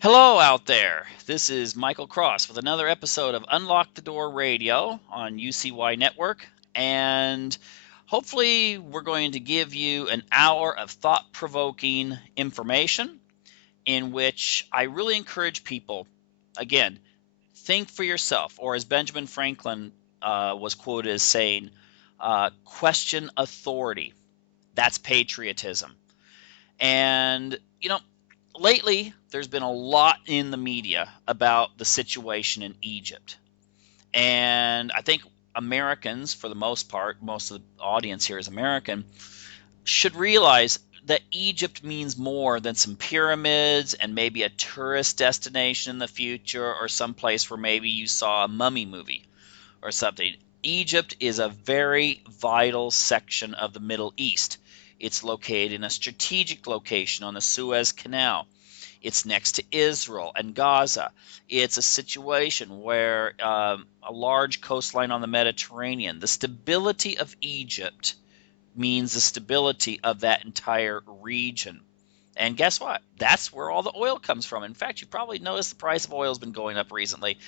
Hello out there. This is Michael Cross with another episode of Unlock the Door Radio on UCY Network. And hopefully, we're going to give you an hour of thought provoking information in which I really encourage people, again, think for yourself, or as Benjamin Franklin was quoted as saying, question authority. That's patriotism. And, lately there's been a lot in the media about the situation in Egypt. And I think Americans, for the most part, most of the audience here is American, should realize that Egypt means more than some pyramids and maybe a tourist destination in the future or some place where maybe you saw a mummy movie or something. Egypt is a very vital section of the Middle East. It's located in a strategic location on the Suez Canal. It's next to Israel and Gaza. It's a situation where a large coastline on the Mediterranean. The stability of Egypt means the stability of that entire region. And guess what? That's where all the oil comes from. In fact, you probably noticed the price of oil has been going up recently.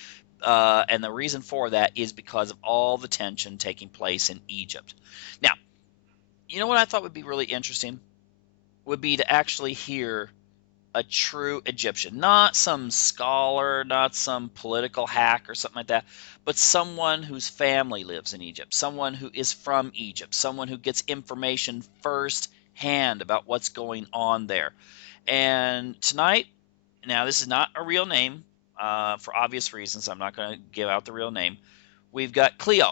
And the reason for that is because of all the tension taking place in Egypt. Now, you know what I thought would be really interesting? Would be to actually hear a true Egyptian, not some scholar, not some political hack or something like that, but someone whose family lives in Egypt, someone who is from Egypt, someone who gets information firsthand about what's going on there. And tonight, now this is not a real name for obvious reasons. I'm not going to give out the real name. We've got Clea.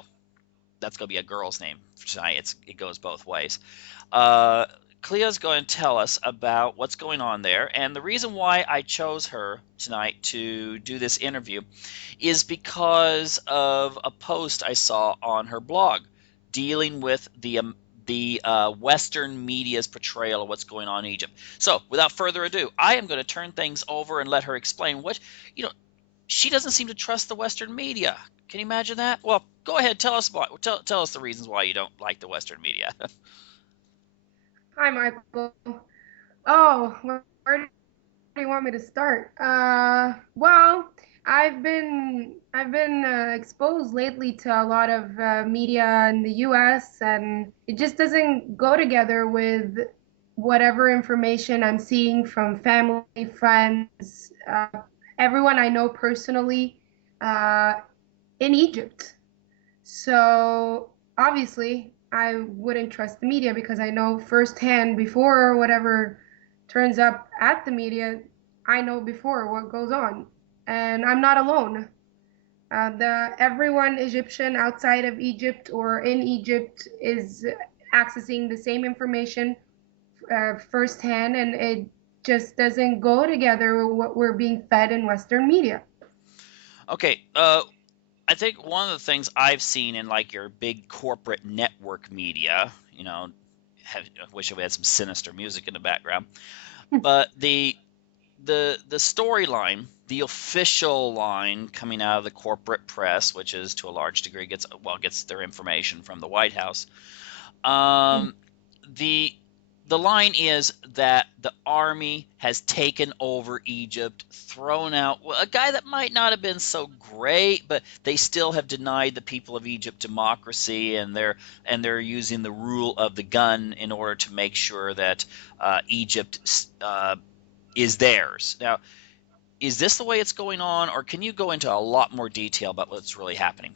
That's going to be a girl's name for tonight. It goes both ways. Clea's going to tell us about what's going on there. And the reason why I chose her tonight to do this interview is because of a post I saw on her blog dealing with the Western media's portrayal of what's going on in Egypt. So, without further ado, I am going to turn things over and let her explain she doesn't seem to trust the Western media. Can you imagine that? Well, go ahead, tell us the reasons why you don't like the Western media. Hi, Michael. Oh, where do you want me to start? Well, I've been exposed lately to a lot of media in the U.S. and it just doesn't go together with whatever information I'm seeing from family, friends, everyone I know personally uh, in Egypt. So obviously, I wouldn't trust the media because I know firsthand before whatever turns up at the media, I know before what goes on. And I'm not alone. The everyone Egyptian outside of Egypt or in Egypt is accessing the same information firsthand, and it just doesn't go together with what we're being fed in Western media. Okay, I think one of the things I've seen in like your big corporate network media, I wish we had some sinister music in the background, but the storyline, the official line coming out of the corporate press, which is to a large degree gets their information from the White House. The the line is that the army has taken over Egypt, thrown out a guy that might not have been so great, but they still have denied the people of Egypt democracy, and they're using the rule of the gun in order to make sure that Egypt is theirs. Now, is this the way it's going on, or can you go into a lot more detail about what's really happening?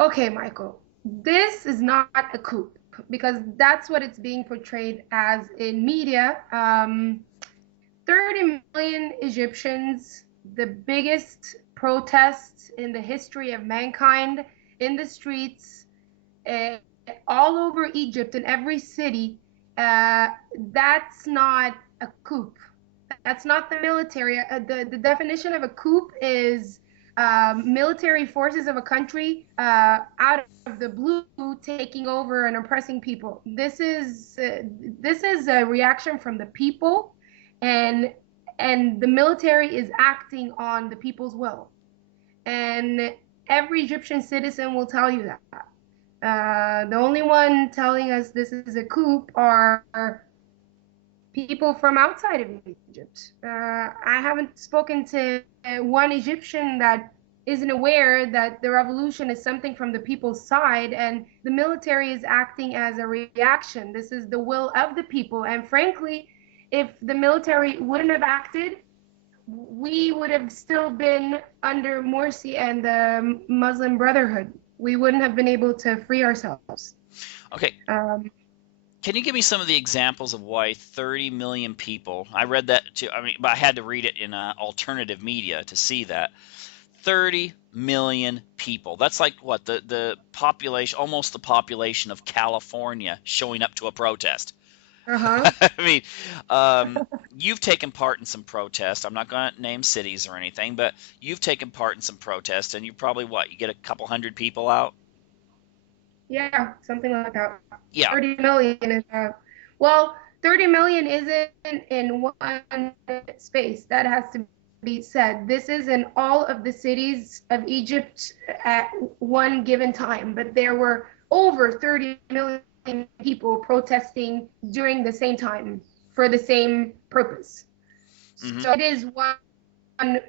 Okay, Michael, this is not a coup because that's what it's being portrayed as in media. 30 million Egyptians, the biggest protests in the history of mankind in the streets, uh, all over Egypt in every city. Uh, that's not a coup. That's not the military. The definition of a coup is military forces of a country out of the blue taking over and oppressing people. This is a reaction from the people, and and the military is acting on the people's will. And every Egyptian citizen will tell you that. The only one telling us this is a coup are people from outside of Egypt. I haven't spoken to one Egyptian that isn't aware that the revolution is something from the people's side, and the military is acting as a reaction. This is the will of the people. And frankly, if the military wouldn't have acted, we would have still been under Morsi and the Muslim Brotherhood. We wouldn't have been able to free ourselves. Okay. Can you give me some of the examples of why 30 million people, I read that too, but I had to read it in alternative media to see that. 30 million people. That's like what, the population, almost the population of California showing up to a protest. Uh-huh. I mean, you've taken part in some protests. I'm not going to name cities or anything, but you've taken part in some protests, and you probably, you get a couple hundred people out? Yeah, something like that. Yeah. 30 million is, well, 30 million isn't in one space. That has to be said. This is in all of the cities of Egypt at one given time, but there were over 30 million people protesting during the same time for the same purpose. Mm-hmm. So it is one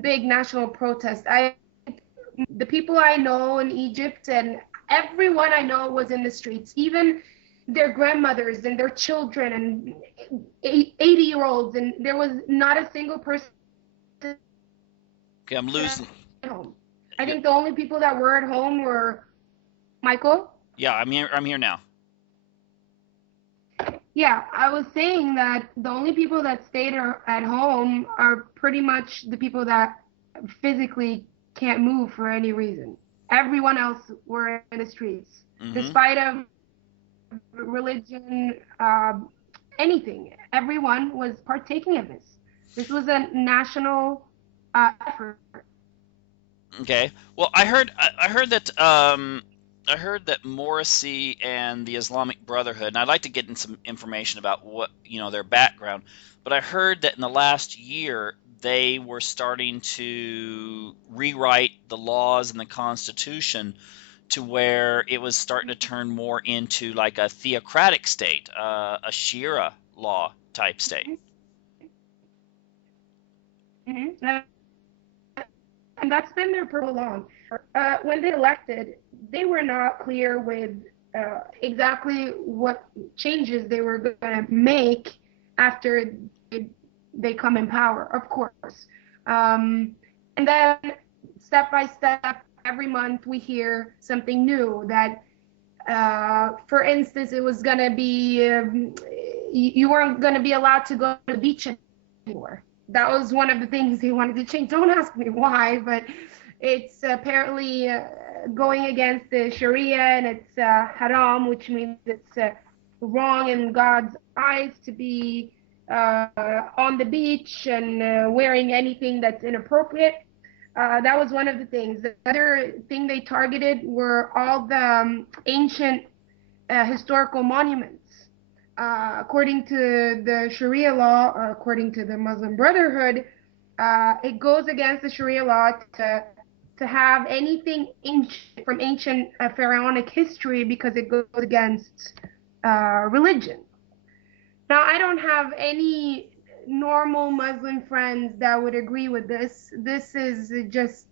big national protest. The people I know in Egypt, and everyone I know was in the streets, even their grandmothers and their children and 80-year-olds, and there was not a single person. Okay, I'm losing. At home. I think the only people that were at home were Michael. Yeah, I'm here now. Yeah, I was saying that the only people that stayed at home are pretty much the people that physically can't move for any reason. Everyone else were in the streets, mm-hmm. despite of religion, anything. Everyone was partaking of this. This was a national effort. Okay. Well, I heard that Morsi and the Islamic Brotherhood, and I'd like to get in some information about what, their background, but I heard that in the last year they were starting to rewrite the laws and the Constitution to where it was starting to turn more into like a theocratic state, a Sharia law type state. Mm-hmm. And that's been there for so long. When they elected, they were not clear with exactly what changes they were going to make after they come in power, of course. And then step by step, every month we hear something new that, for instance, it was going to be, you weren't going to be allowed to go to the beach anymore. That was one of the things they wanted to change. Don't ask me why, but it's apparently going against the Sharia, and it's haram, which means it's wrong in God's eyes to be on the beach and wearing anything that's inappropriate. That was one of the things. The other thing they targeted were all the ancient historical monuments. According to the Sharia law, according to the Muslim Brotherhood, it goes against the Sharia law to have anything ancient, from ancient pharaonic history, because it goes against religion. Now, I don't have any normal Muslim friends that would agree with this. This is just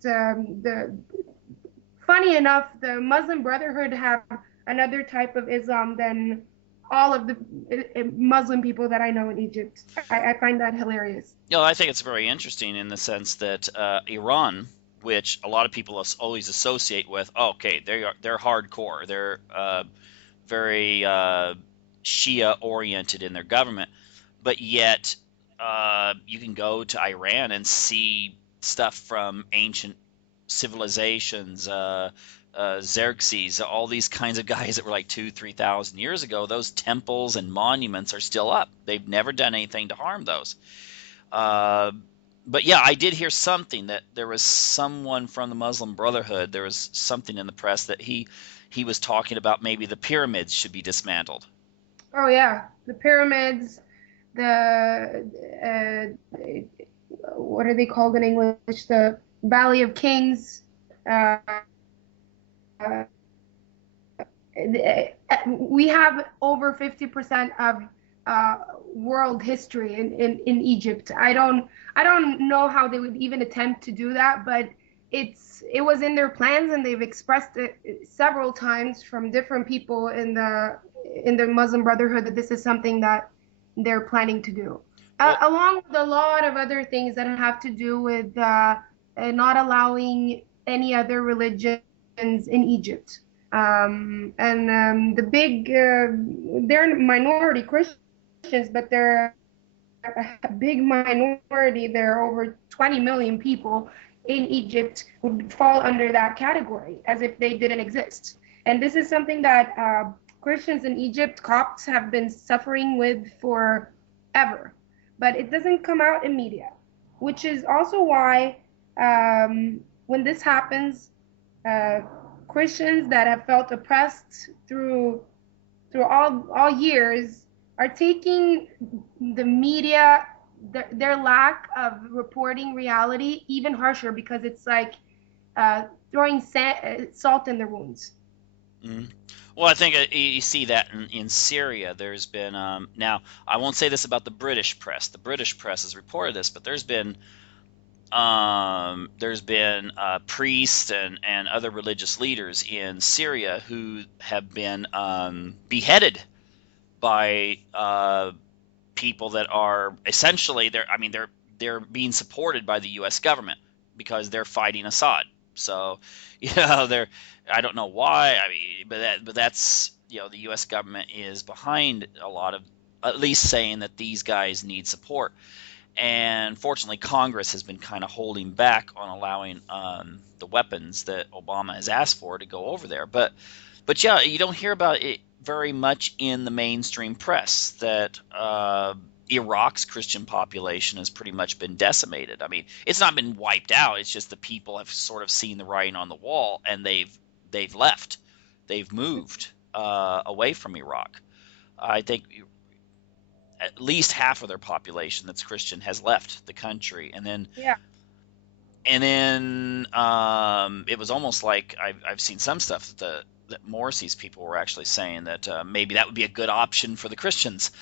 funny enough, the Muslim Brotherhood have another type of Islam than all of the Muslim people that I know in Egypt. I find that hilarious. I think it's very interesting in the sense that Iran, which a lot of people always associate with, they're hardcore. They're very Shia oriented in their government, but yet you can go to Iran and see stuff from ancient civilizations, Xerxes, all these kinds of guys that were like 2,000-3,000 years ago. Those temples and monuments are still up. They've never done anything to harm those. But yeah, I did hear something that there was someone from the Muslim Brotherhood. There was something in the press that he was talking about maybe the pyramids should be dismantled. Oh yeah, the pyramids, the what are they called in English? The Valley of Kings. we have over 50% of world history in Egypt. I don't know how they would even attempt to do that, but it was in their plans, and they've expressed it several times from different people in the Muslim Brotherhood that this is something that they're planning to do, Well, along with a lot of other things that have to do with not allowing any other religions in Egypt. The big, they're minority Christians, but they're a big minority. There are over 20 million people in Egypt would fall under that category as if they didn't exist. And this is something that Christians in Egypt, Copts, have been suffering with forever. But it doesn't come out in media, which is also why when this happens, Christians that have felt oppressed through all years are taking the media, their lack of reporting reality even harsher, because it's like throwing salt in their wounds. mm. Well, I think you see that in Syria. There's been now I won't say this about the British press. The British press has reported this, but there's been priests and other religious leaders in Syria who have been beheaded by people that are essentially they're being supported by the U.S. government because they're fighting Assad. So, I don't know why. I mean, but that's the U.S. government is behind a lot of, at least saying that these guys need support. And fortunately, Congress has been kind of holding back on allowing the weapons that Obama has asked for to go over there. But yeah, you don't hear about it very much in the mainstream press that Iraq's Christian population has pretty much been decimated. I mean, it's not been wiped out. It's just the people have sort of seen the writing on the wall, and they've left. They've moved away from Iraq. I think at least half of their population that's Christian has left the country, and then Yeah. It was almost like I've seen some stuff that Morrissey's people were actually saying that maybe that would be a good option for the Christians,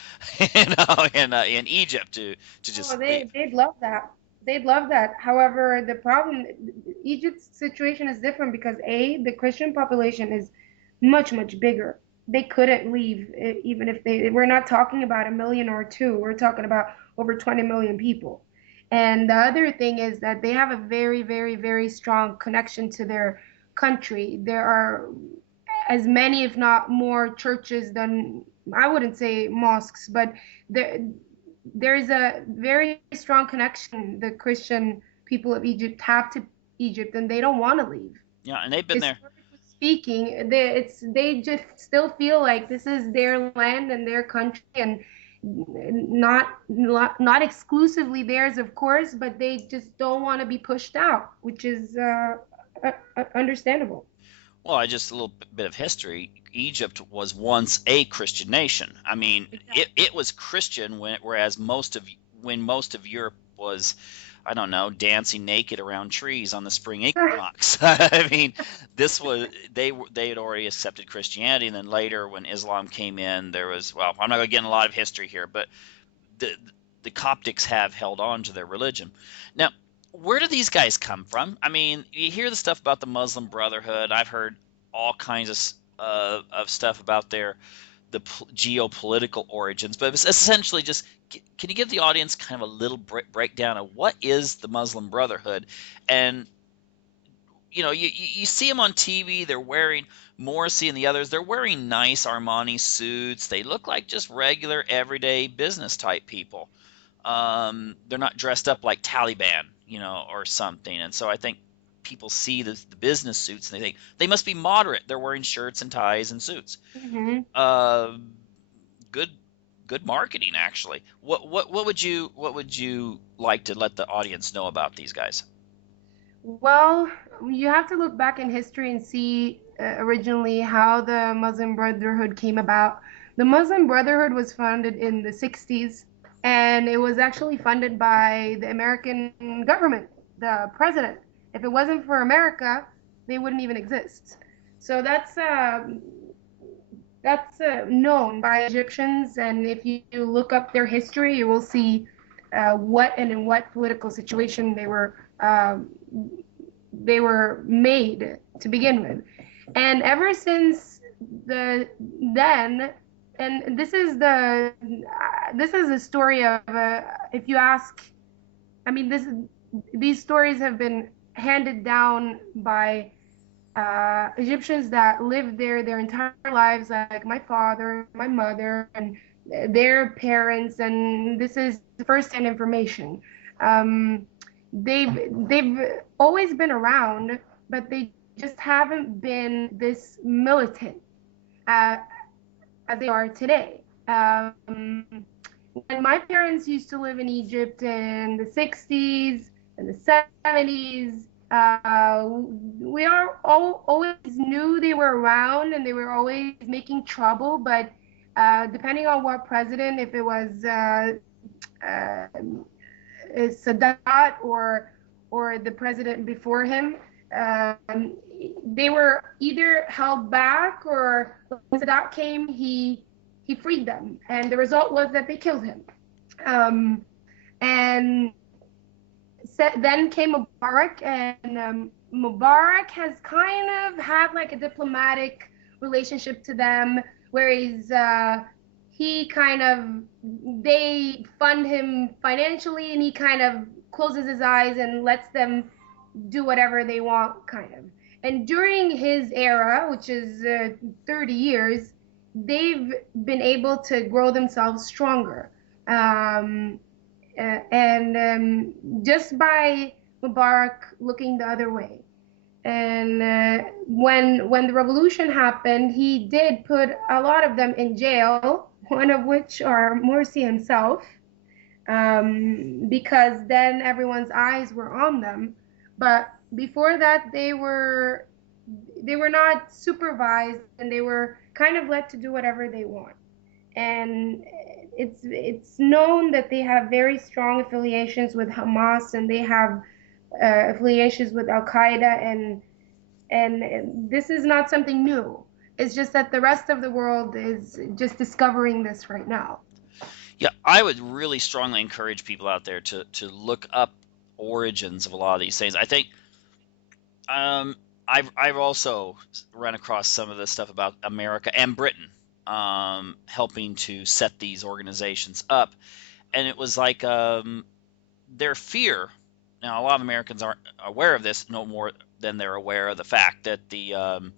in Egypt to just leave. They'd love that. They'd love that. However, the problem, Egypt's situation is different because the Christian population is much, much bigger. They couldn't leave even if we're not talking about a million or two. We're talking about over 20 million people. And the other thing is that they have a very, very, very strong connection to their country. There are as many, if not more, churches than, I wouldn't say mosques, but there's a very strong connection the Christian people of Egypt have to Egypt, and they don't want to leave. Yeah, and they've been there. Historically speaking, they just still feel like this is their land and their country, and not exclusively theirs, of course, but they just don't want to be pushed out, which is understandable. Well, just a little bit of history. Egypt was once a Christian nation. I mean, Exactly. it was Christian whereas most of Europe was, I don't know, dancing naked around trees on the spring equinox. I mean, they had already accepted Christianity, and then later when Islam came in, there was, well, I'm not going to get in a lot of history here, but the Coptics have held on to their religion. Now, where do these guys come from? I mean, you hear the stuff about the Muslim Brotherhood. I've heard all kinds of stuff about the geopolitical origins, but it's essentially just, can you give the audience kind of a little breakdown of what is the Muslim Brotherhood? And you see them on TV. They're wearing, Morrissey and the others, they're wearing nice Armani suits. They look like just regular everyday business type people. They're not dressed up like Taliban, or something. And so I think people see the business suits and they think they must be moderate. They're wearing shirts and ties and suits. Mm-hmm. Good marketing, actually. What would you like to let the audience know about these guys? Well, you have to look back in history and see originally how the Muslim Brotherhood came about. The Muslim Brotherhood was founded in the 60s, and it was actually funded by the American government, the president. If it wasn't for America, they wouldn't even exist. So that's That's known by Egyptians, and if you look up their history, you will see what and in what political situation they were made to begin with. And ever since the then, and this is a story of if you ask, I mean, these stories have been handed down by Egyptians that lived there their entire lives, like my father, my mother, and their parents, and this is first-hand information. Um, they've always been around, but they just haven't been this militant uh, as they are today. When my parents used to live in Egypt in the 60s and the 70s, we always knew they were around and they were always making trouble. But depending on what president, if it was Sadat or the president before him, they were either held back, or when Sadat came, he freed them, and the result was that they killed him. Um, and then came Mubarak, and Mubarak has kind of had like a diplomatic relationship to them, where he kind of they fund him financially, and he kind of closes his eyes and lets them do whatever they want, kind of. And during his era, which is 30 years, they've been able to grow themselves stronger. Um, and just by Mubarak looking the other way. And when the revolution happened, he did put a lot of them in jail, one of which are Morsi himself, because then everyone's eyes were on them. But before that, they were not supervised, and they were kind of let to do whatever they want. And it's known that they have very strong affiliations with Hamas, and they have affiliations with Al Qaeda, and this is not something new. It's just that the rest of the world is just discovering this right now. Yeah, I would really strongly encourage people out there to look up origins of a lot of these things. I think I've also run across some of the stuff about America and Britain helping to set these organizations up, and it was like their fear. Now, a lot of Americans aren't aware of this no more than they're aware of the fact that in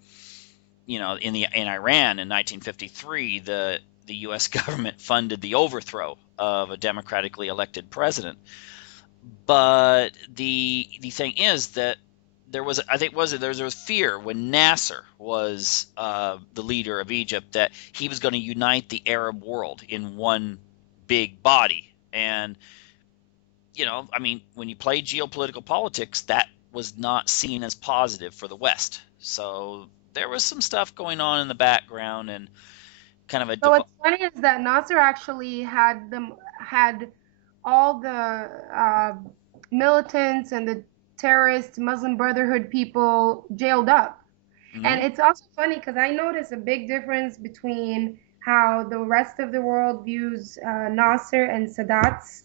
Iran in 1953, the U.S. government funded the overthrow of a democratically elected president. But the thing is that there was, I think, there was fear when Nasser was the leader of Egypt, that he was going to unite the Arab world in one big body. And I mean, when you play geopolitical politics, that was not seen as positive for the West. So there was some stuff going on in the background, and kind of a. So what's funny is that Nasser actually had all the militants and the terrorist Muslim Brotherhood people jailed up. Mm-hmm. And it's also funny because I notice a big difference between how the rest of the world views Nasser and Sadat's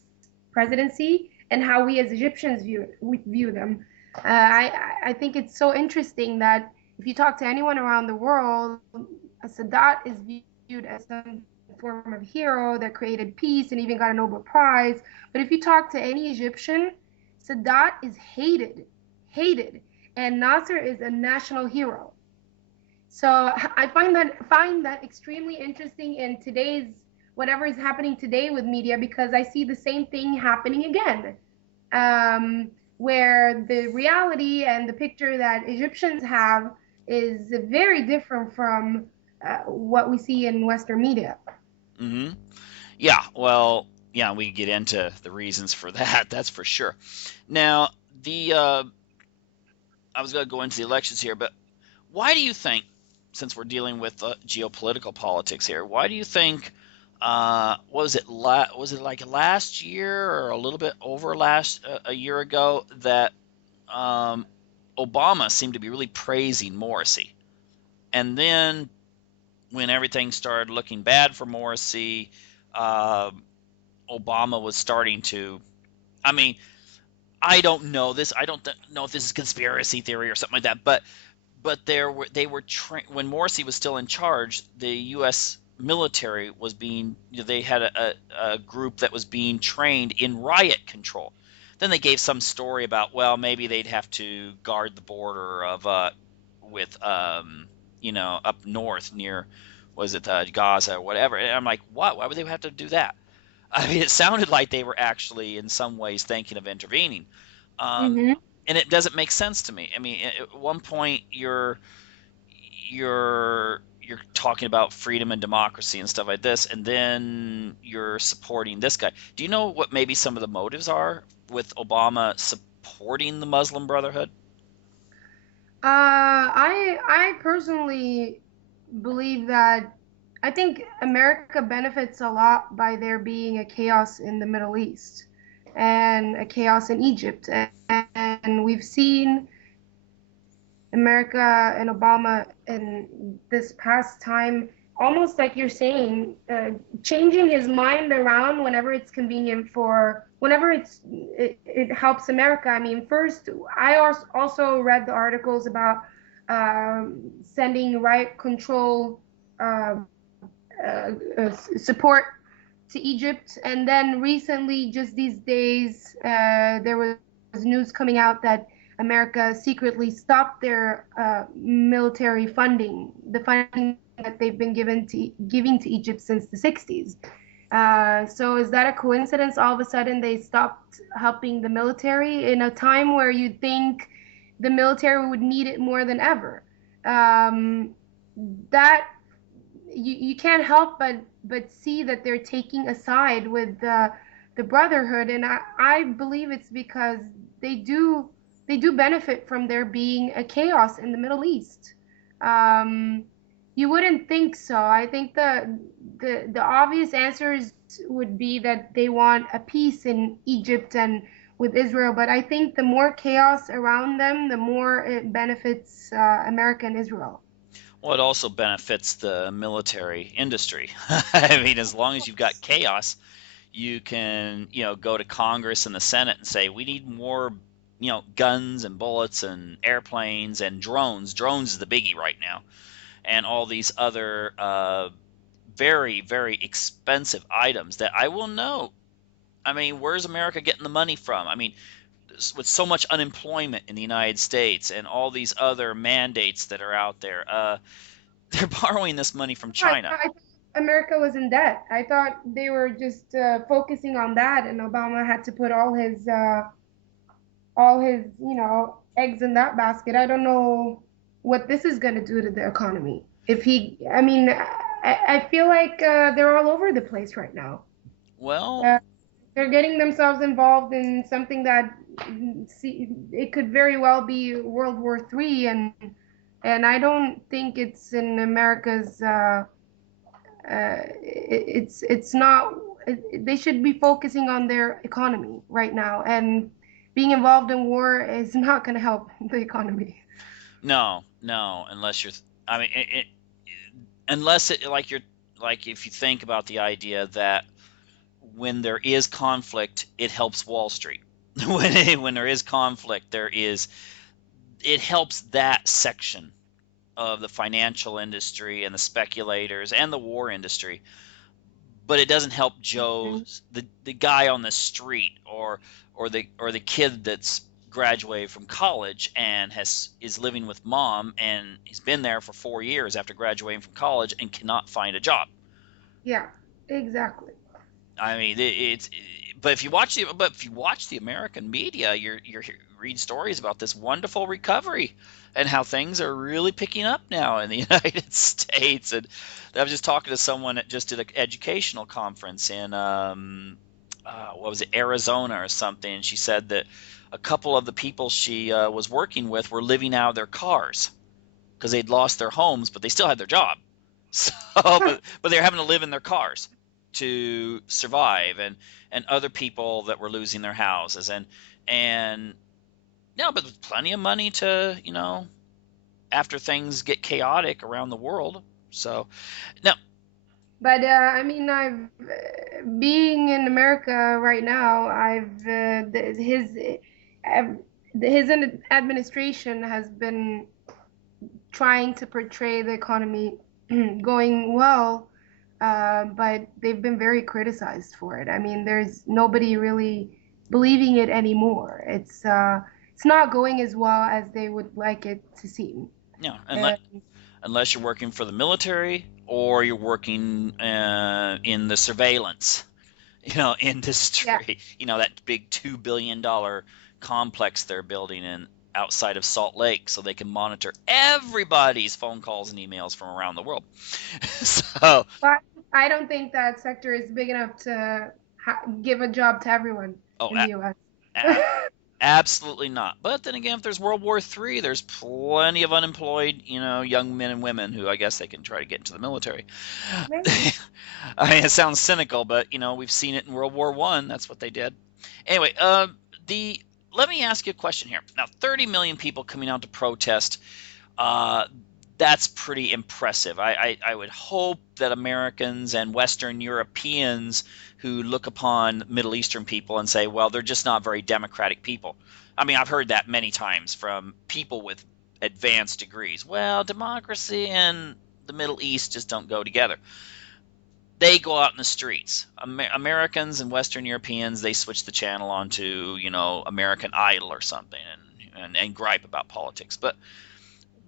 presidency and how we as Egyptians view them. I think it's so interesting that if you talk to anyone around the world, Sadat is viewed as some form of hero that created peace and even got a Nobel Prize. But if you talk to any Egyptian, Sadat is hated, and Nasser is a national hero. So I find that extremely interesting in today's whatever is happening today with media, because I see the same thing happening again, where the reality and the picture that Egyptians have is very different from what we see in Western media. Mm-hmm. Yeah, well, yeah, we get into the reasons for that. That's for sure. Now, I was going to go into the elections here, but why do you think, since we're dealing with geopolitical politics here, why do you think was it like last year or a little bit over a year ago that Obama seemed to be really praising Morsi, and then when everything started looking bad for Morsi, uh, Obama was starting to. I mean, I don't know this. I don't know if this is conspiracy theory or something like that. But they were when Morsi was still in charge. The U.S. military was being. They had a group that was being trained in riot control. Then they gave some story about, well, maybe they'd have to guard the border of with up north near, was it Gaza or whatever. And I'm like, what? Why would they have to do that? I mean, it sounded like they were actually in some ways thinking of intervening. Um, Mm-hmm. and it doesn't make sense to me. I mean, at one point you're talking about freedom and democracy and stuff like this, and then you're supporting this guy. Do you know what maybe some of the motives are with Obama supporting the Muslim Brotherhood? I personally believe that I think America benefits a lot by there being a chaos in the Middle East and a chaos in Egypt, and we've seen America and Obama in this past time, almost like you're saying, changing his mind around whenever it's convenient whenever it helps America. I mean, first, I also read the articles about sending riot control uh, support to Egypt, and then recently, just these days, there was news coming out that America secretly stopped their military funding, the funding that they've been giving to Egypt since the 60s. So is that a coincidence? All of a sudden, they stopped helping the military in a time where you'd think the military would need it more than ever. Um, that you can't help but see that they're taking a side with the Brotherhood, and I believe it's because they do benefit from there being a chaos in the Middle East. Um, you wouldn't think so. I think the obvious answers would be that they want a peace in Egypt and with Israel, but I think the more chaos around them, the more it benefits America and Israel. Well, it also benefits the military industry. I mean, as long as you've got chaos, you can, go to Congress and the Senate and say, we need more, guns and bullets and airplanes and drones. Drones is the biggie right now, and all these other very, very expensive items that I will note. I mean, where's America getting the money from? I mean, with so much unemployment in the United States and all these other mandates that are out there, they're borrowing this money from China. I thought America was in debt. I thought they were just focusing on that, and Obama had to put all his eggs in that basket. I don't know what this is going to do to the economy. If he, I mean, I feel like they're all over the place right now. Well, Uh, they're getting themselves involved in something that it could very well be World War III, and I don't think it's in America's. It's not. They should be focusing on their economy right now, and being involved in war is not going to help the economy. no, no, unless you're, I mean, unless it, like if you think about the idea that when there is conflict, it helps Wall Street. When there is conflict, it helps that section of the financial industry and the speculators and the war industry, but it doesn't help the guy on the street, or the kid that's graduated from college and is living with mom, and he's been there for 4 years after graduating from college and cannot find a job. Yeah, exactly. I mean, but if you watch the American media, you read stories about this wonderful recovery and how things are really picking up now in the United States. And I was just talking to someone that just did an educational conference in what was it, Arizona or something, and she said that a couple of the people she was working with were living out of their cars because they'd lost their homes, but they still had their job. So, but they're having to live in their cars to survive, and other people that were losing their houses, and no, but with plenty of money to, after things get chaotic around the world, So now, But I mean, being in America right now, uh, his administration has been trying to portray the economy going well, but they've been very criticized for it. I mean, there's nobody really believing it anymore. It's not going as well as they would like it to seem. Uh, unless you're working for the military or you're working in the surveillance, yeah, industry. That big $2 billion complex they're building in outside of Salt Lake so they can monitor everybody's phone calls and emails from around the world. So, but I don't think that sector is big enough to give a job to everyone oh, in the U.S. a- absolutely not. But then again, if there's World War III, there's plenty of unemployed, young men and women who I guess they can try to get into the military. Maybe. I mean, it sounds cynical, but we've seen it in World War I. That's what they did. Anyway, the let me ask you a question here. Now, 30 million people coming out to protest. Uh, that's pretty impressive. I would hope that Americans and Western Europeans who look upon Middle Eastern people and say, well, they're just not very democratic people. I mean, I've heard that many times from people with advanced degrees. Well, democracy and the Middle East just don't go together. They go out in the streets. Americans and Western Europeans, they switch the channel onto, American Idol or something and gripe about politics. But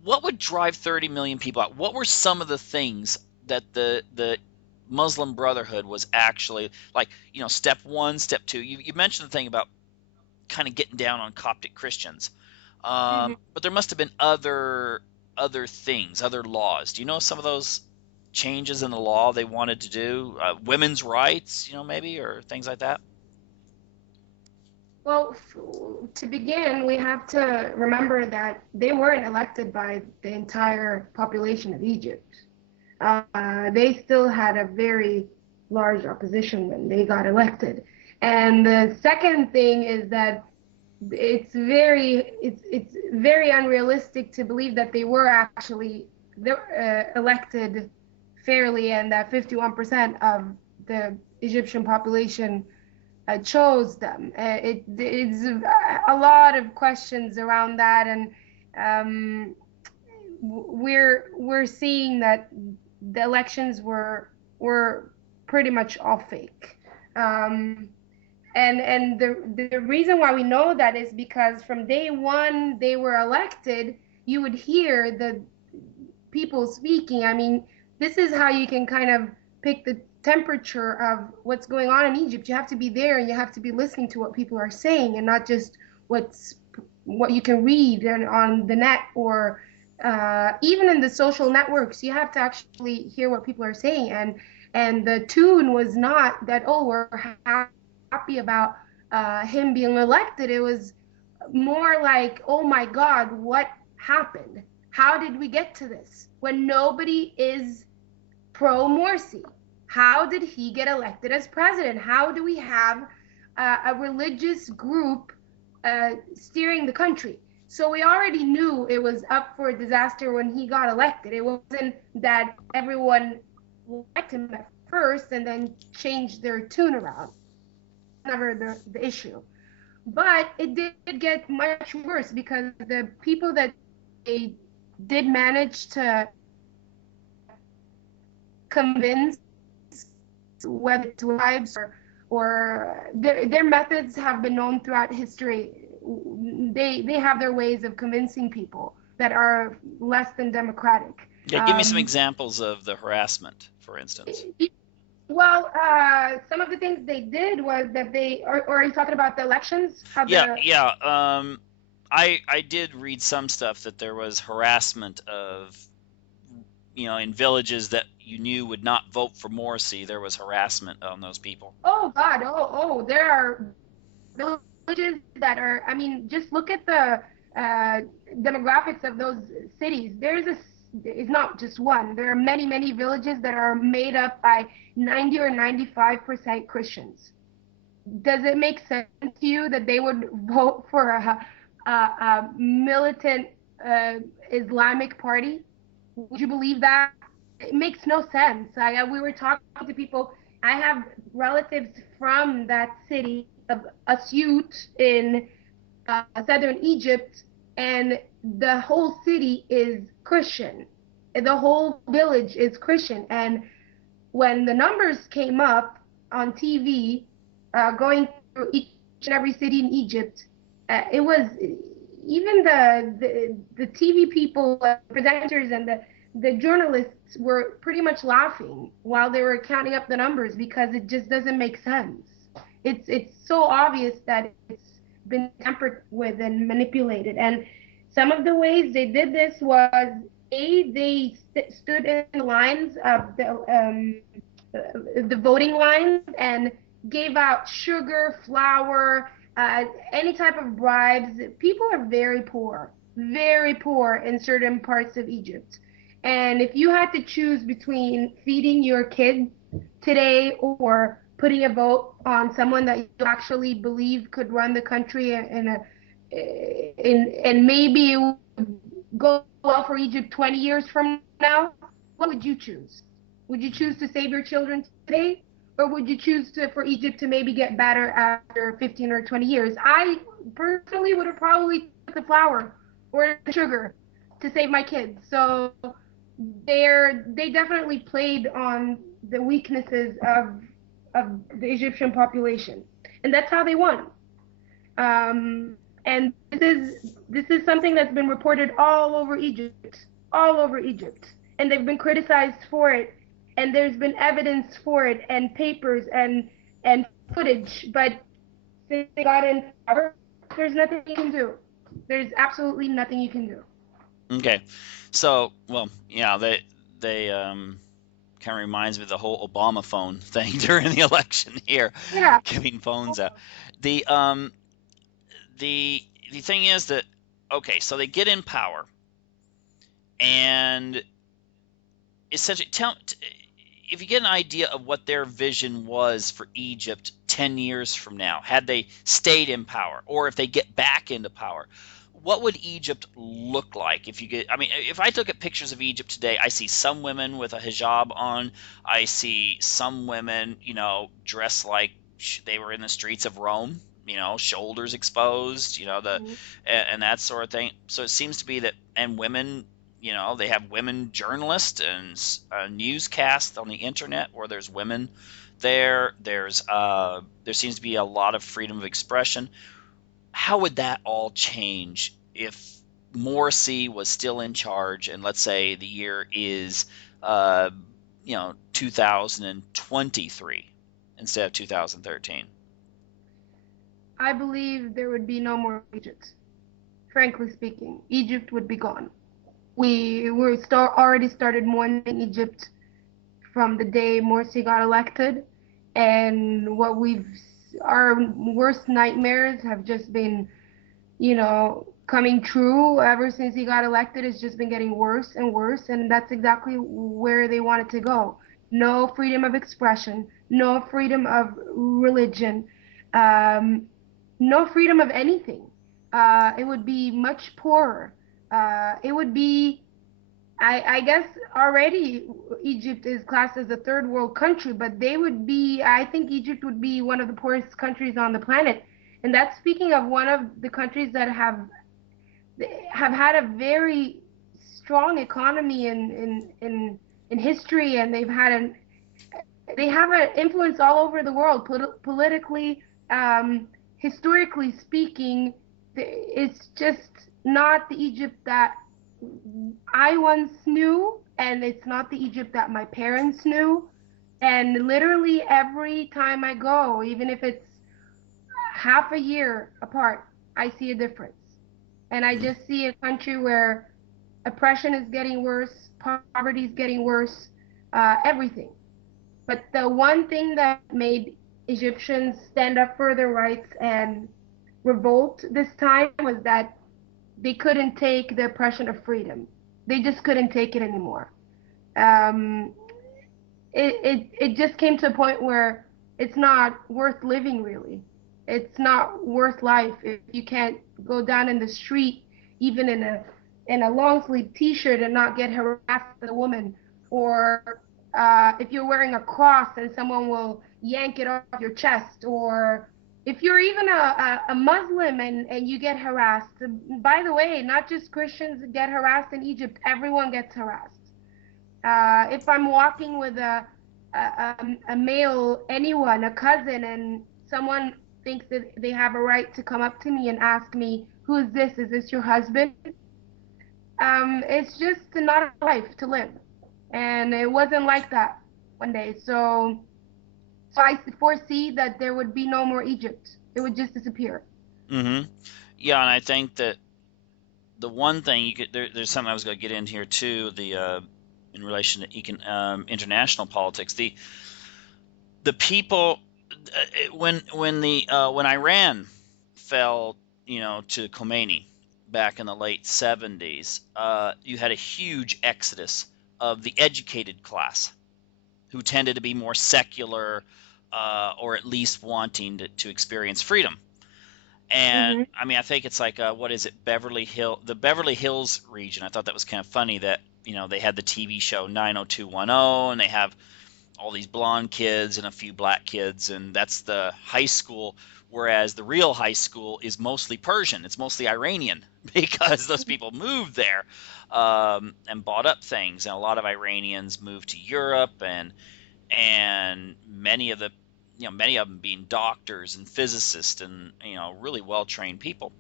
what would drive 30 million people out? What were some of the things that the Muslim Brotherhood was actually like, step one, step two? You mentioned the thing about kind of getting down on Coptic Christians. Mhm. But there must have been other things, other laws. Do you know some of those changes in the law they wanted to do? Women's rights, maybe, or things like that? Well, to begin, we have to remember that they weren't elected by the entire population of Egypt. They still had a very large opposition when they got elected. And the second thing is that it's very unrealistic to believe that they were actually elected fairly and that 51% of the Egyptian population chose them. It's a lot of questions around that, and we're seeing that the elections were pretty all fake. And the reason why we know that is because from day one they were elected, you would hear the people speaking. I mean, this is how you can kind of pick the temperature of what's going on in Egypt. You have to be there and you have to be listening to what people are saying and not just what you can read on the net or even in the social networks. You have to actually hear what people are saying, and the tune was not that, oh, we're happy about him being elected. It was more like, oh my God, what happened? How did we get to this when nobody is pro Morsi? How did he get elected as president? How do we have a religious group steering the country? So we already knew it was up for a disaster when he got elected. It wasn't that everyone liked him at first and then changed their tune around. Never the issue. But it did get much worse because the people that they did manage to convince, whether it's tribes or their methods have been known throughout history. They have their ways of convincing people that are less than democratic. Yeah, give me some examples of the harassment, for instance. Well, some of the things they did was that or are you talking about the elections? Yeah. I did read some stuff that there was harassment of, in villages that you knew would not vote for Morsi. There was harassment on those people. Oh God, there are villages that are. I mean, just look at the demographics of those cities. It's not just one. There are many villages that are made up by 90 or 95% Christians. Does it make sense to you that they would vote for a militant Islamic party? Would you believe that? it makes no sense. We were talking to people. I have relatives from that city of Asyut in southern Egypt, and the whole city is Christian. The whole village is Christian. And when the numbers came up on TV, going through each and every city in Egypt, it was even the TV people, presenters, and the journalists were pretty much laughing while they were counting up the numbers because it just doesn't make sense. It's so obvious that it's been tampered with and manipulated. And some of the ways they did this was they stood in the lines of the voting lines and gave out sugar, flour, any type of bribes. People are very poor in certain parts of Egypt. And if you had to choose between feeding your kids today or putting a vote on someone that you actually believe could run the country and maybe it would go well for Egypt 20 years from now, what would you choose? Would you choose to save your children today, or would you choose for Egypt to maybe get better after 15 or 20 years? I personally would have probably took the flour or the sugar to save my kids. So they definitely played on the weaknesses of the Egyptian population, and that's how they won. And this is something that's been reported all over Egypt, and they've been criticized for it, and there's been evidence for it, and papers and footage. But since they got in power, there's nothing you can do. There's absolutely nothing you can do. Okay, so well, yeah, they kind of reminds me of the whole Obama phone thing during the election here, Yeah. giving phones out. The the thing is that, okay, so they get in power, and essentially, if you get an idea of what their vision was for Egypt 10 years from now, had they stayed in power, or if they get back into power, what would Egypt look like? I mean, if I look at pictures of Egypt today, I see some women with a hijab on. I see some women, dressed like they were in the streets of Rome, shoulders exposed, and that sort of thing. So it seems to be that, and women, they have women journalists and newscasts on the internet where there's women there. There seems to be a lot of freedom of expression. How would that all change if Morsi was still in charge, and let's say the year is 2023 instead of 2013? I believe there would be no more Egypt. Frankly speaking, Egypt would be gone. We already started mourning Egypt from the day Morsi got elected, and our worst nightmares have just been, coming true ever since he got elected. It's just been getting worse and worse, and that's exactly where they want it to go. No freedom of expression, no freedom of religion, no freedom of anything. It would be much poorer. It would be, I guess already Egypt is classed as a third world country, but I think Egypt would be one of the poorest countries on the planet. And that's speaking of one of the countries that have had a very strong economy in history, and they have an influence all over the world, politically, historically speaking. It's just not the Egypt that I once knew, and it's not the Egypt that my parents knew. And literally every time I go, even if it's half a year apart, I see a difference. And I just see a country where oppression is getting worse, poverty is getting worse, everything. But the one thing that made Egyptians stand up for their rights and revolt this time was that they couldn't take the oppression of freedom. They just couldn't take it anymore. It just came to a point where it's not worth living, really. It's not worth life if you can't go down in the street, even in a long sleeve T-shirt, and not get harassed as a woman or if you're wearing a cross and someone will yank it off your chest, or if you're even a Muslim and you get harassed. By the way, not just Christians get harassed in Egypt, everyone gets harassed. If I'm walking with a male, anyone, a cousin, and someone thinks that they have a right to come up to me and ask me, who is this? Is this your husband? It's just not a life to live. And it wasn't like that one day. So I foresee that there would be no more Egypt. It would just disappear. Mm-hmm. Yeah, and I think that the one thing you could there's something I was going to get into here too. In relation to international politics, the people when Iran fell, to Khomeini back in the late 70s, you had a huge exodus of the educated class who tended to be more secular, or at least wanting to experience freedom. And I mean, I think it's like, what is it, the Beverly Hills region. I thought that was kind of funny that, they had the TV show 90210, and they have all these blonde kids and a few black kids, and that's the high school, whereas the real high school is mostly Persian. It's mostly Iranian because those people moved there, and bought up things. And a lot of Iranians moved to Europe, and many of them being doctors and physicists and, really well-trained people.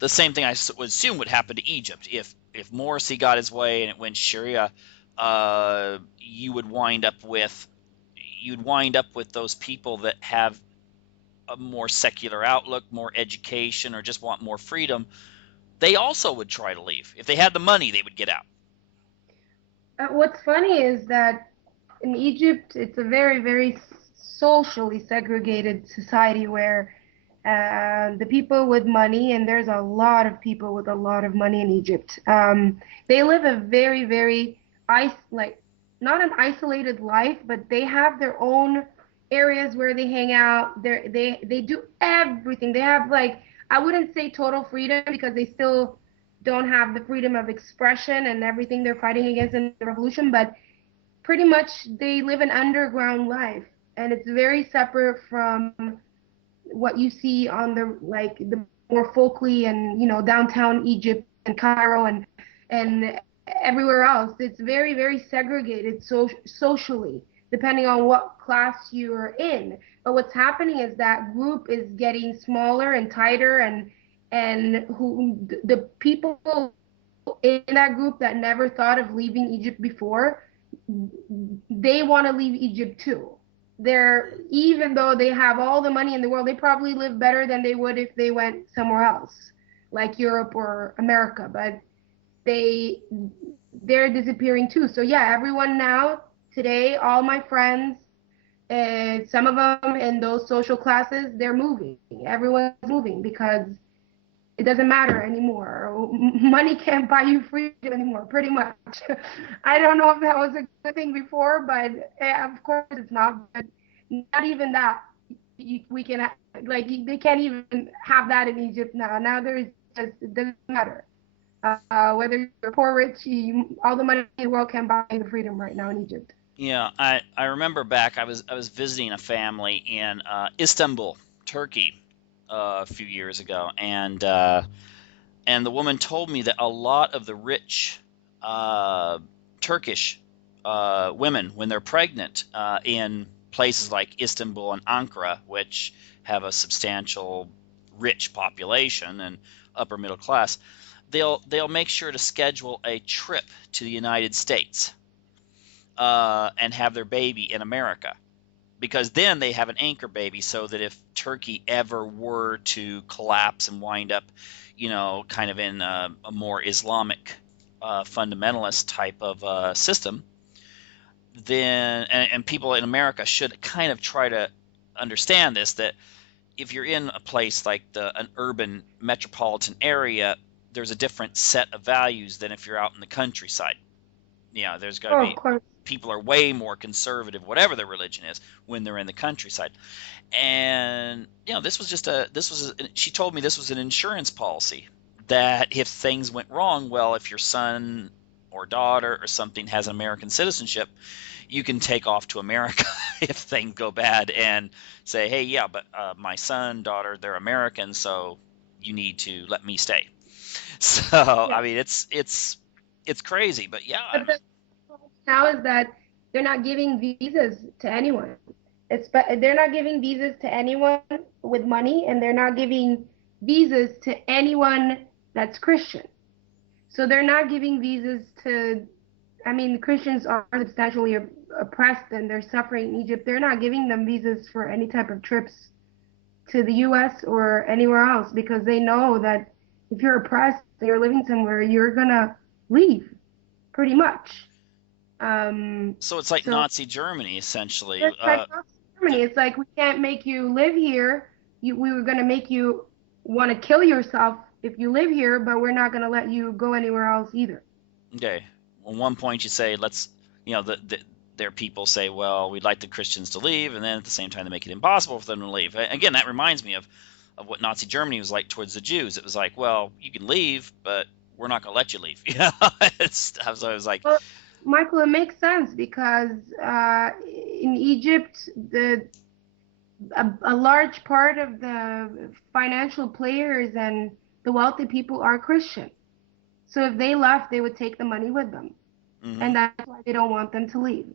The same thing I would assume would happen to Egypt if Morsi got his way and it went Sharia. You'd wind up with those people that have a more secular outlook, more education, or just want more freedom. They also would try to leave. If they had the money, they would get out. What's funny is that in Egypt, it's a very, very socially segregated society where the people with money, and there's a lot of people with a lot of money in Egypt, they live a very, very not an isolated life, but they have their own areas where they hang out. They do everything. They have, like, I wouldn't say total freedom because they still don't have the freedom of expression and everything they're fighting against in the revolution, but pretty much they live an underground life, and it's very separate from what you see on the more folkly and downtown Egypt and Cairo and everywhere else. It's very, very segregated socially, depending on what class you're in. But what's happening is that group is getting smaller and tighter, and who the people in that group that never thought of leaving Egypt before, they want to leave Egypt too. Even though they have all the money in the world, they probably live better than they would if they went somewhere else, like Europe or America. But they're disappearing too. So yeah, everyone now today, all my friends, some of them in those social classes, they're moving. Everyone's moving because it doesn't matter anymore. Money can't buy you freedom anymore, pretty much. I don't know if that was a good thing before, but of course it's not. But not even that. We can, they can't even have that in Egypt now. Now it doesn't matter. Whether you're poor, rich, all the money in the world can't buy the freedom right now in Egypt. Yeah, I remember back, I was visiting a family in Istanbul, Turkey, a few years ago, and the woman told me that a lot of the rich Turkish women, when they're pregnant, in places like Istanbul and Ankara, which have a substantial rich population and upper middle class, they'll make sure to schedule a trip to the United States and have their baby in America, because then they have an anchor baby, so that if Turkey ever were to collapse and wind up, kind of in a more Islamic fundamentalist type of system, then and people in America should kind of try to understand this, that if you're in a place like an urban metropolitan area, there's a different set of values than if you're out in the countryside. There's got to be people are way more conservative, whatever their religion is, when they're in the countryside. And she told me this was an insurance policy, that if things went wrong, well, if your son or daughter or something has American citizenship, you can take off to America if things go bad and say, hey, yeah, but my son, daughter, they're American, so you need to let me stay. So, Yeah. I mean, it's crazy, but yeah. But the problem now is that they're not giving visas to anyone. They're not giving visas to anyone with money, and they're not giving visas to anyone that's Christian. So they're not giving visas to, I mean, Christians are substantially oppressed and they're suffering in Egypt. They're not giving them visas for any type of trips to the US or anywhere else because they know that if you're oppressed and you're living somewhere, you're gonna leave, pretty much. So it's like So Nazi Germany, essentially. it's like Germany. It's like we can't make you live here. We were gonna make you want to kill yourself if you live here, but we're not gonna let you go anywhere else either. Okay. At one point, you say, let's, their people say, well, we'd like the Christians to leave, and then at the same time, they make it impossible for them to leave. Again, that reminds me of what Nazi Germany was like towards the Jews. It was like, well, you can leave, but we're not going to let you leave. So I was like, Well, Michael, it makes sense because in Egypt, a large part of the financial players and the wealthy people are Christian. So if they left, they would take the money with them, and that's why they don't want them to leave.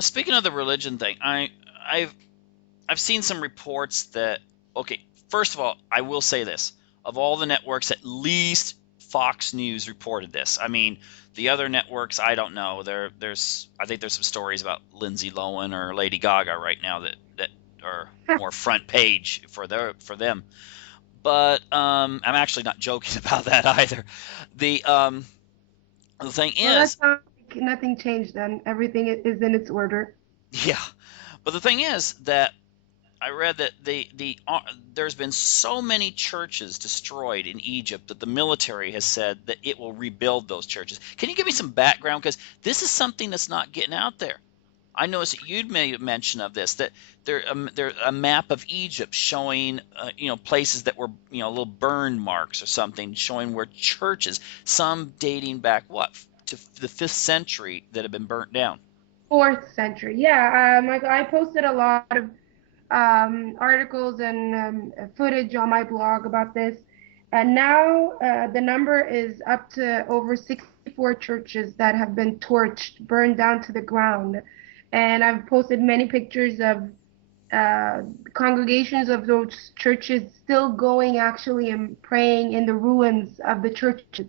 Speaking of the religion thing, I've seen some reports that, okay, first of all, I will say this. Of all the networks, at least Fox News reported this. I mean, the other networks, I don't know. I think there's some stories about Lindsay Lohan or Lady Gaga right now that are more front page for them. But I'm actually not joking about that either. The thing Well, that is, sounds like nothing changed then. Everything is in its order. yeah. But the thing is that I read that there's been so many churches destroyed in Egypt that the military has said that it will rebuild those churches. Can you give me some background? Because this is something that's not getting out there. I noticed that you'd made mention of this, that there's a map of Egypt showing, places that were, little burn marks or something, showing where churches, some dating back, to the 5th century, that have been burnt down. 4th century, yeah. I posted a lot of articles and footage on my blog about this. And now the number is up to over 64 churches that have been torched, burned down to the ground. And I've posted many pictures of congregations of those churches still going actually and praying in the ruins of the churches.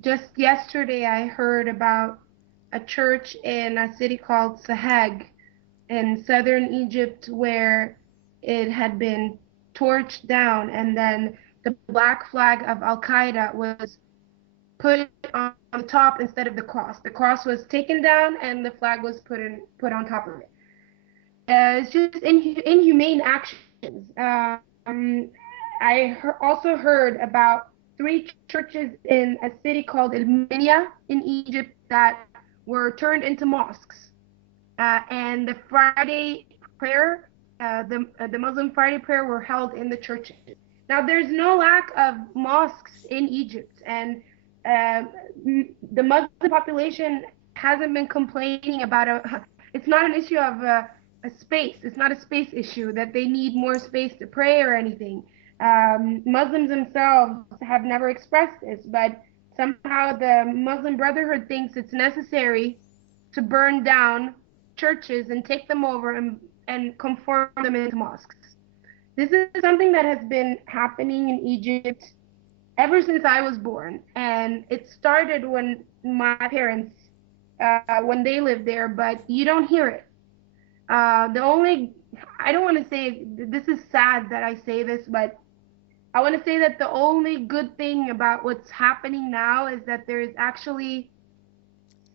Just yesterday, I heard about a church in a city called Sahag in southern Egypt where it had been torched down, and then the black flag of Al Qaeda was put on the top instead of the cross. The cross was taken down, and the flag was put on top of it. It's just inhumane actions. I also heard about 3 churches in a city called El Minya in Egypt that were turned into mosques. And the Friday prayer, the Muslim Friday prayer, were held in the churches. Now, there's no lack of mosques in Egypt, and the Muslim population hasn't been complaining about it's not an issue of a space. It's not a space issue that they need more space to pray or anything. Muslims themselves have never expressed this, but somehow the Muslim Brotherhood thinks it's necessary to burn down churches and take them over and conform them into mosques. This is something that has been happening in Egypt ever since I was born, and it started when my parents, when they lived there, but you don't hear it. I don't want to say, this is sad that I say this, but I want to say that the only good thing about what's happening now is that there is actually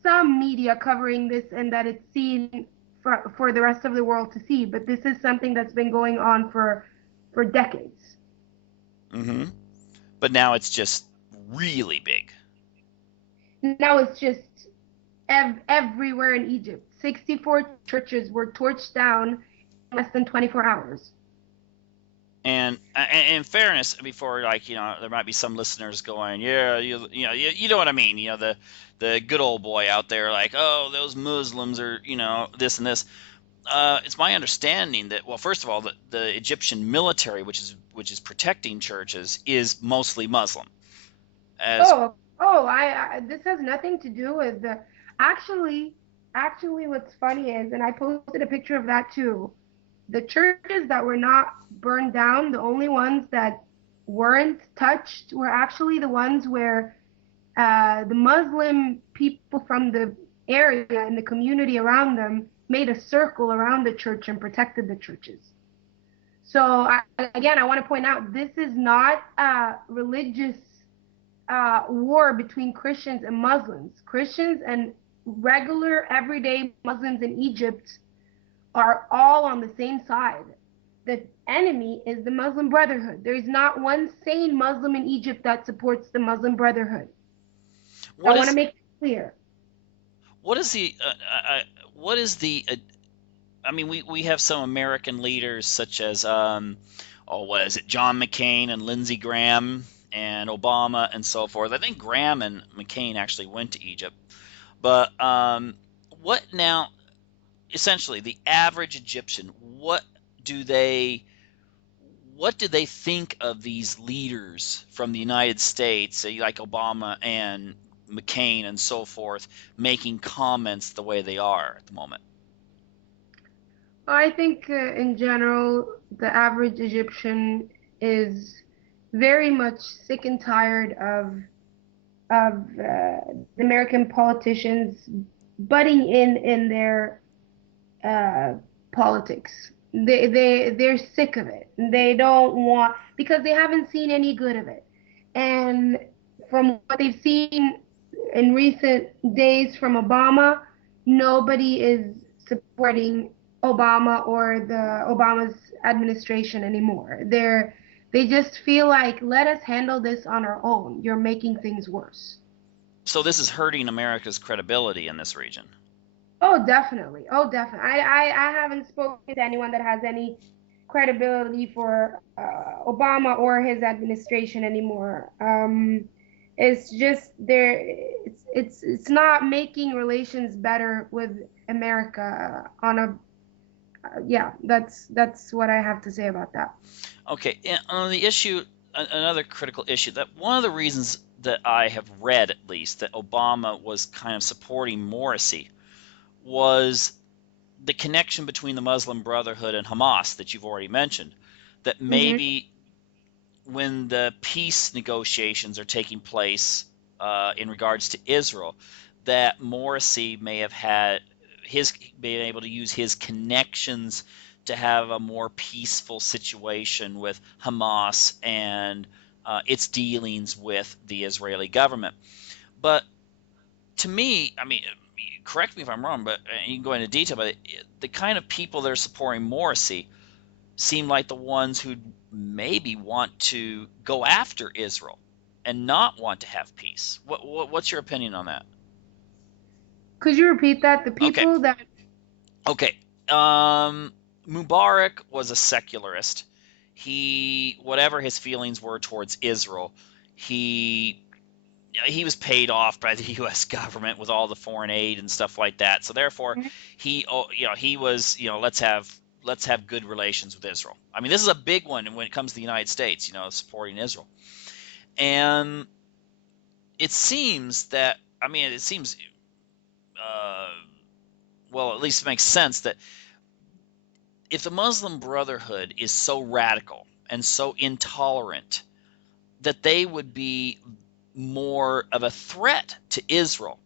some media covering this and that it's seen for the rest of the world to see. But this is something that's been going on for decades. Mm-hmm. But now it's just really big. Now it's just everywhere in Egypt. 64 churches were torched down in less than 24 hours. And in fairness, before, like, there might be some listeners going, yeah, you know what I mean, the good old boy out there, like, oh, those Muslims are, this and this. It's my understanding that, well, first of all, the Egyptian military, which is protecting churches, is mostly Muslim. As I this has nothing to do with the actually actually what's funny is, and I posted a picture of that too. The churches that were not burned down, the only ones that weren't touched were actually the ones where the Muslim people from the area and the community around them made a circle around the church and protected the churches. So again, I want to point out this is not a religious war between Christians and Muslims. Christians and regular everyday Muslims in Egypt are all on the same side. The enemy is the Muslim Brotherhood. There is not one sane Muslim in Egypt that supports the Muslim Brotherhood. I want to make it clear. What is the I mean, we have some American leaders such as what is it, John McCain and Lindsey Graham and Obama and so forth. I think Graham and McCain actually went to Egypt. But what now, essentially, the average Egyptian, what do they think of these leaders from the United States, like Obama and McCain and so forth, making comments the way they are at the moment? I think in general, the average Egyptian is very much sick and tired of the American politicians butting in their politics. They're sick of it. They don't want, because they haven't seen any good of it. And from what they've seen in recent days from Obama, nobody is supporting Obama or Obama's administration anymore. They just feel like, let us handle this on our own. You're making things worse. So this is hurting America's credibility in this region. Oh, definitely. Oh, definitely. I haven't spoken to anyone that has any credibility for Obama or his administration anymore. It's just there. It's not making relations better with America on a. Yeah, that's what I have to say about that. Okay, and on the issue, another critical issue, that one of the reasons that I have read, at least, that Obama was kind of supporting Morsi was the connection between the Muslim Brotherhood and Hamas that you've already mentioned. That maybe when the peace negotiations are taking place in regards to Israel, that Morsi may have had being able to use his connections to have a more peaceful situation with Hamas and its dealings with the Israeli government. But to me, I mean, correct me if I'm wrong, but you can go into detail, but the kind of people that are supporting Morsi seem like the ones who maybe want to go after Israel and not want to have peace. What's your opinion on that? Could you repeat that? The people that... Okay. Mubarak was a secularist. Whatever his feelings were towards Israel, he was paid off by the U.S. government with all the foreign aid and stuff like that. So therefore, he was, let's have good relations with Israel. I mean, this is a big one when it comes to the United States, supporting Israel. And it seems that, well, at least it makes sense that if the Muslim Brotherhood is so radical and so intolerant, that they would be more of a threat to Israel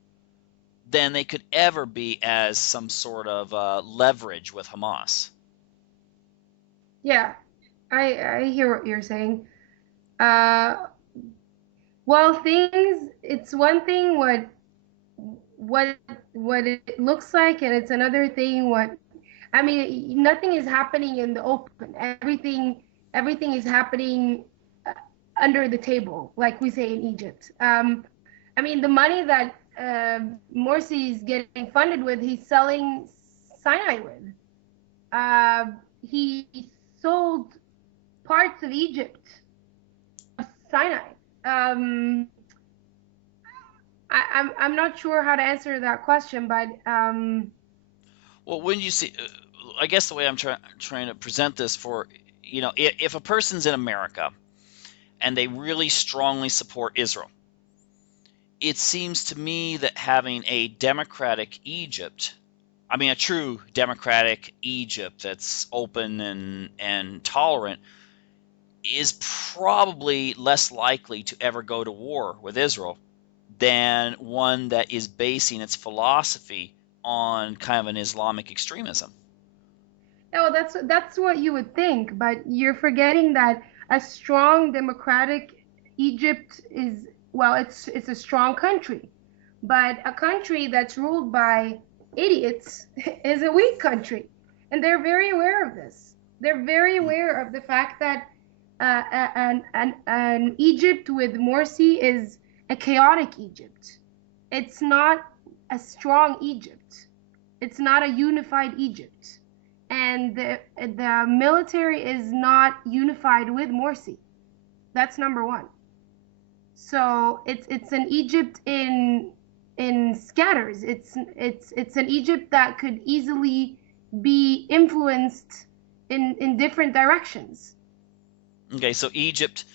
than they could ever be as some sort of leverage with Hamas. Yeah, I hear what you're saying. Well, it's one thing what it looks like, and it's another thing nothing is happening in the open. Everything is happening under the table, like we say in Egypt. The money that Morsi is getting funded with, he's selling cyanide with. He sold parts of Egypt, Sinai. I'm not sure how to answer that question, but Well, when you see, I guess the way I'm trying to present this for, if a person's in America and they really strongly support Israel, it seems to me that having a democratic Egypt, I mean, a true democratic Egypt that's open and tolerant, is probably less likely to ever go to war with Israel than one that is basing its philosophy on kind of an Islamic extremism. no, that's what you would think, but you're forgetting that a strong democratic Egypt is, well, it's a strong country, but a country that's ruled by idiots is a weak country, and they're very aware of this. They're very aware of the fact that an Egypt with Morsi is a chaotic Egypt. It's not a strong Egypt. It's not a unified Egypt. And the military is not unified with Morsi. That's number one. So it's an Egypt in scatters. It's an Egypt that could easily be influenced in different directions. Okay, so Egypt,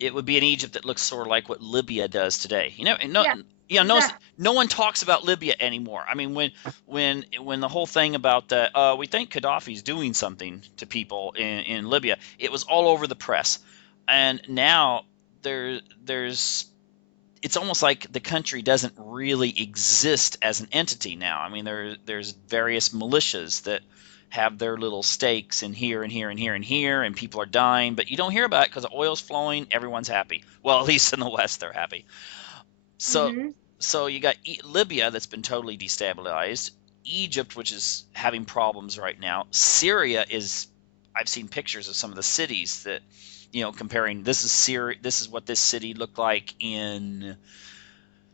it would be an Egypt that looks sort of like what Libya does today. No one talks about Libya anymore. I mean, when the whole thing about we think Gaddafi's doing something to people in Libya, it was all over the press, and now there's it's almost like the country doesn't really exist as an entity now. I mean, there's various militias that have their little stakes in here and here and here and here, and people are dying, but you don't hear about it because the oil's flowing. Everyone's happy. Well, at least in the West, they're happy. So, so you got Libya that's been totally destabilized. Egypt, which is having problems right now. Syria is. I've seen pictures of some of the cities that, comparing. This is Syria. This is what this city looked like in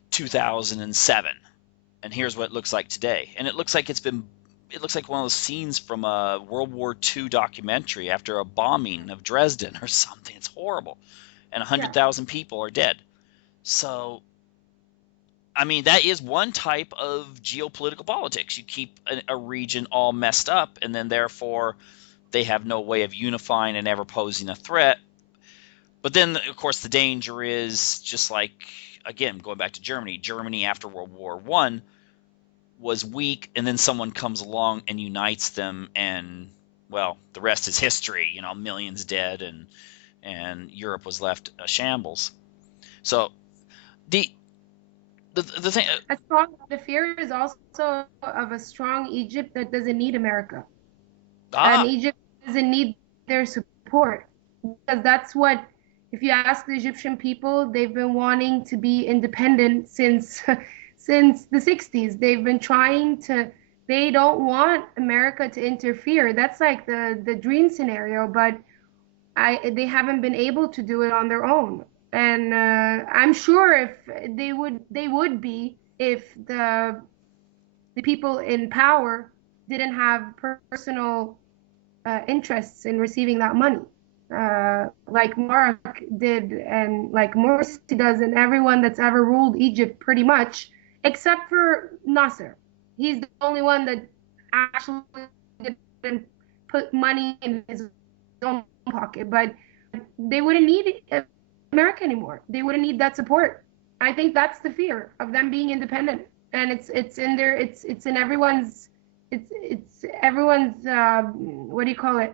2007, and here's what it looks like today. And it looks like it looks like one of those scenes from a World War II documentary after a bombing of Dresden or something. It's horrible. And 100,000 people are dead. So, I mean, that is one type of geopolitical politics. You keep a region all messed up, and then therefore they have no way of unifying and ever posing a threat. But then, of course, the danger is just like, again, going back to Germany. Germany after World War I was weak, and then someone comes along and unites them, and well, the rest is history. Millions dead, and Europe was left a shambles. So the thing, the fear is also of a strong Egypt that doesn't need America, and Egypt doesn't need their support, because that's what, if you ask the Egyptian people, they've been wanting to be independent since the 60s. They've been trying to, they don't want America to interfere. That's like the dream scenario, but they haven't been able to do it on their own. And I'm sure if they would be, if the people in power didn't have personal interests in receiving that money, like Mark did, and like Morsi does, and everyone that's ever ruled Egypt pretty much, except for Nasser. He's the only one that actually didn't put money in his own pocket. But they wouldn't need America anymore. They wouldn't need that support. I think that's the fear of them being independent, and it's in everyone's what do you call it?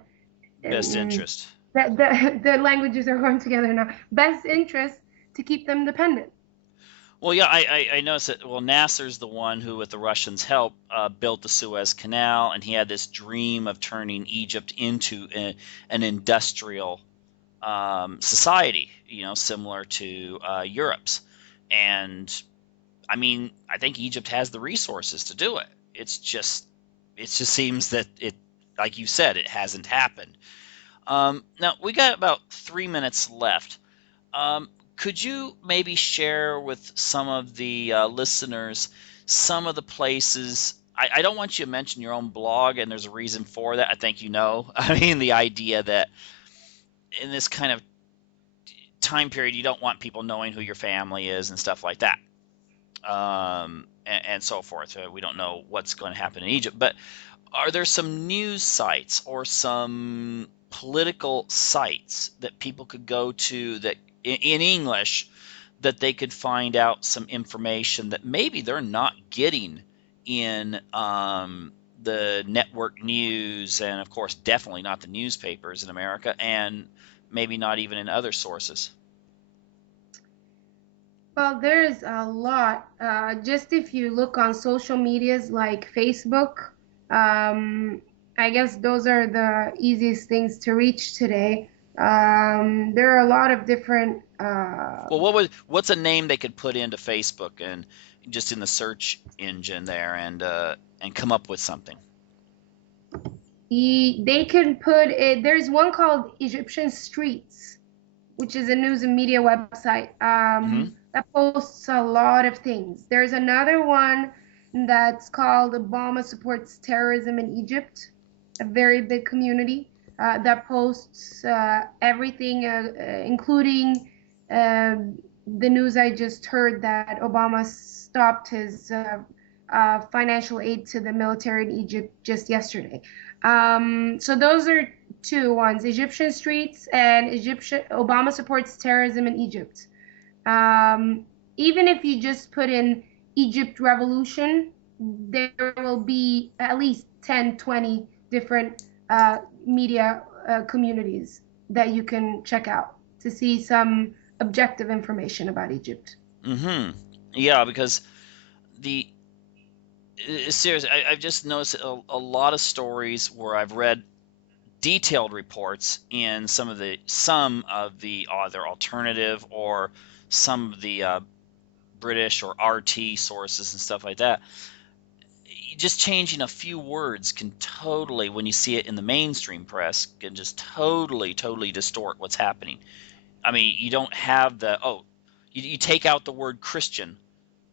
Best interest. The languages are going together now. Best interest to keep them dependent. Well, yeah, I noticed that. Well, Nasser's the one who, with the Russians' help, built the Suez Canal, and he had this dream of turning Egypt into an industrial society, similar to Europe's. And I mean, I think Egypt has the resources to do it. It just seems that it, like you said, it hasn't happened. Now we got about 3 minutes left. Could you maybe share with some of the listeners some of the places? I don't want you to mention your own blog, and there's a reason for that. I think I mean, the idea that in this kind of time period, you don't want people knowing who your family is and stuff like that, and so forth. We don't know what's going to happen in Egypt, but are there some news sites or some political sites that people could go to that in English that they could find out some information that maybe they're not getting in the network news, and of course definitely not the newspapers in America, and maybe not even in other sources? Well, there's a lot. Just if you look on social medias like Facebook, I guess those are the easiest things to reach today. There are a lot of different. Well, what's a name they could put into Facebook and just in the search engine there and come up with something? They can put it. There's one called Egyptian Streets, which is a news and media website Hmm. that posts a lot of things. There's another one that's called Obama Supports Terrorism in Egypt, a very big community that posts everything, including uh, the news I just heard that Obama stopped his financial aid to the military in Egypt just yesterday. So those are two ones: Egyptian Streets and Egyptian Obama Supports Terrorism in Egypt. Um, Even if you just put in Egypt Revolution, there will be at least 10, 20 different media communities that you can check out to see some objective information about Egypt. Hmm. Yeah, because the seriously, I've just noticed a lot of stories where I've read detailed reports in some of the either alternative or some of the British or RT sources and stuff like that. Just changing a few words can totally, when you see it in the mainstream press, can just totally distort what's happening. I mean, you don't have you take out the word Christian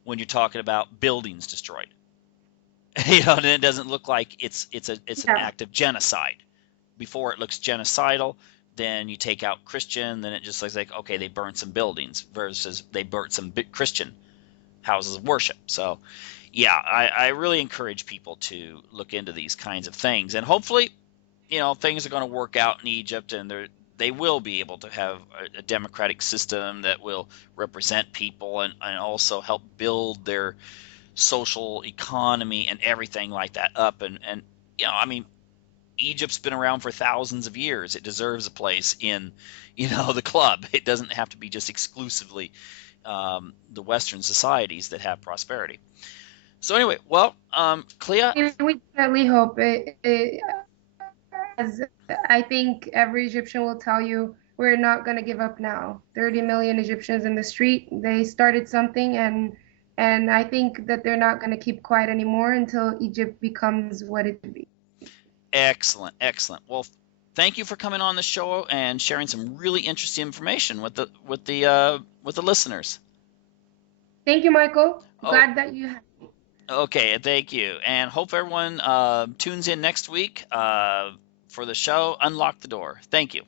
when you're talking about buildings destroyed. And it doesn't look like it's an Yeah. act of genocide. Before it looks genocidal, then you take out Christian, then it just looks like, okay, they burned some buildings versus they burnt some Christian houses of worship. So yeah, I really encourage people to look into these kinds of things, and hopefully, things are going to work out in Egypt, and they will be able to have a democratic system that will represent people and also help build their social economy and everything like that up. And I mean, Egypt's been around for thousands of years. It deserves a place in, the club. It doesn't have to be just exclusively the Western societies that have prosperity. So anyway, well, Clea, We definitely hope as I think every Egyptian will tell you, we're not going to give up now. 30 million Egyptians in the street. They started something, and I think that they're not going to keep quiet anymore until Egypt becomes what it should be. excellent, excellent. Well, thank you for coming on the show and sharing some really interesting information with the listeners. Thank you, Michael. Oh, Glad that you have. okay, thank you, and hope everyone tunes in next week for the show. Unlock the door. Thank you.